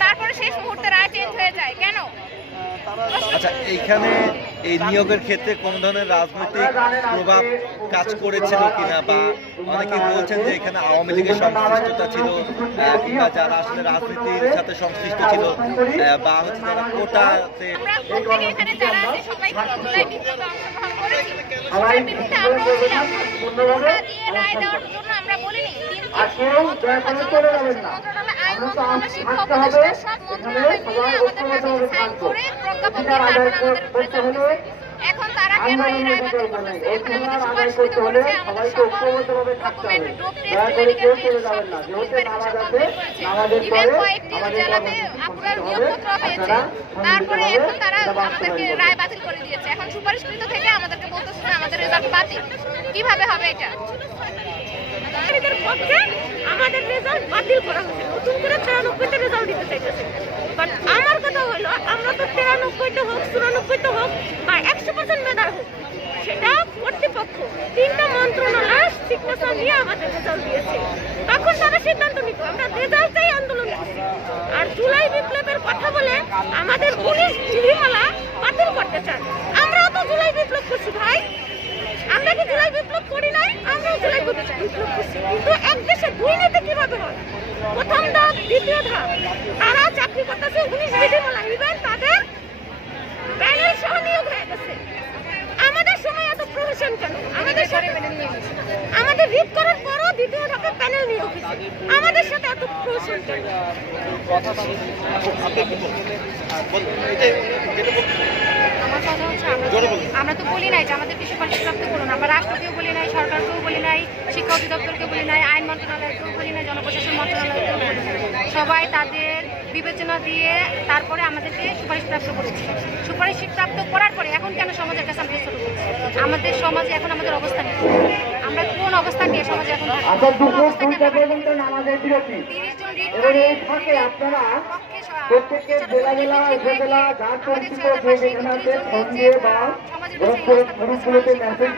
তারপরে শেষ মুহূর্তে রায় চেঞ্জ হয়ে যায়। কেন? আচ্ছা এইখানে এই নিয়োগের ক্ষেত্রে কোন ধরনের রাজনৈতিক প্রভাব কাজ করেছিল কিনা বা অনেকে বলছেন যে এখানে আওয়ামী লীগের সংশ্লিষ্টতা ছিল কিংবা যারা আসলে রাজনীতির সাথে সংশ্লিষ্ট ছিল বা হচ্ছে যারা কোটাতে আমরা কিন্তু আমরা শিক্ষা উপদেষ্টা সব মন্ত্রণালয় মিলে আমাদের সাইন করে প্রজ্ঞাপন দিয়ে তারপর আমাদের দিচ্ছে এখন তারা কেন এই রায় বাতিল করতেছে এখন আমাদের সুপারিশকৃত করেছে আমাদের সকল document dope test medical test সব কিছু পুলিশ ভেরিফিকেশন কমপ্লিট করেছে। ইভেন কয়েকটি জেলাতে আপনার নিয়োগপত্র পেয়েছে তারপরে এখন তারা আমাদেরকে রায় বাতিল করে দিয়েছে। এখন সুপারিশকৃত থেকে আমাদেরকে বলতেছে আমাদের রেজাল্ট বাতিল। কীভাবে হবে এটা? নাগরিকের পক্ষে আমাদের রেজাল্ট বাতিল করা হয়েছে। নতুন করে তিরানব্বইটা রেজাল্ট দিতে চাইতেছে। বাট আমার কথা হলো, আমরা তো তিরানব্বইটা হোক চুরানব্বইটা হোক, বা একশো পার্সেন্ট মেধার হোক, সেটা কর্তৃপক্ষ, তিনটা মন্ত্রণালয় সিগনেচার নিয়ে আমাদের রেজাল্ট দিয়েছে। তখন তারা সিদ্ধান্ত নিত, আমরা রেজাল্টটাই আন্দোলন করছি। আর জুলাই বিপ্লবের কথা বলে আমাদের পুলিশ বিধিমালা বাতিল করতে চান আমরাও তো জুলাই বিপ্লব করছি ভাই। আমরা কি জুলাই বিপ্লব করি নাই? আমরাও জুলাই বিপ্লব করছি। কিন্তু এক দেশে দুই নীতি কীভাবে হয়? প্রথম ধাপ, দ্বিতীয় ধাপ। তারা চাকরি করতেছে, উনিশ বিধিমালা ইভেন তাদের প্যানেল সহ নিয়োগ হয়ে গেছে। আমাদের সময় এত প্রফেশন কেন? আমাদের সাথে আমাদের রিট করার পরও দ্বিতীয় ধাপে প্যানেল নিয়োগ হয়েছে। আমাদের সাথে এত প্রফেশন কেন? আমরা- তো বলি নাই যে আমাদের কৃষি প্রাপ্ত করুন আমরা রাষ্ট্রকেও বলি নাই, সরকারকেও বলি নাই, শিক্ষা অধিদপ্তরকে বলি নাই, আইন মন্ত্রণালয়কেও বলি নাই, জনপ্রশাসন মন্ত্রণালয়কেও বলি নাই। সবাই তাদের বিবেচনা দিয়ে তারপরে আমাদেরকে সুপারিশ প্রাপ্ত করেছে। সুপারিশ প্রাপ্ত করার পরে এখন কেন সমাজের কাছে আমরা? আমাদের সমাজে এখন আমাদের অবস্থা কোন অবস্থান নিয়ে সমাজে এখন আচ্ছা দুপুর দুইটা পর্যন্ত নামাজের বিরতি 30 জন রিট এবার করে এই ফাঁকে আপনারা প্রত্যেকের জেলা জেলা উপজেলা যার পরিচিত যে যেখানে আছে ফোন দিয়ে বা সমাজের কাছে এই অবস্থা গ্রুপগুলোতে মেসেজ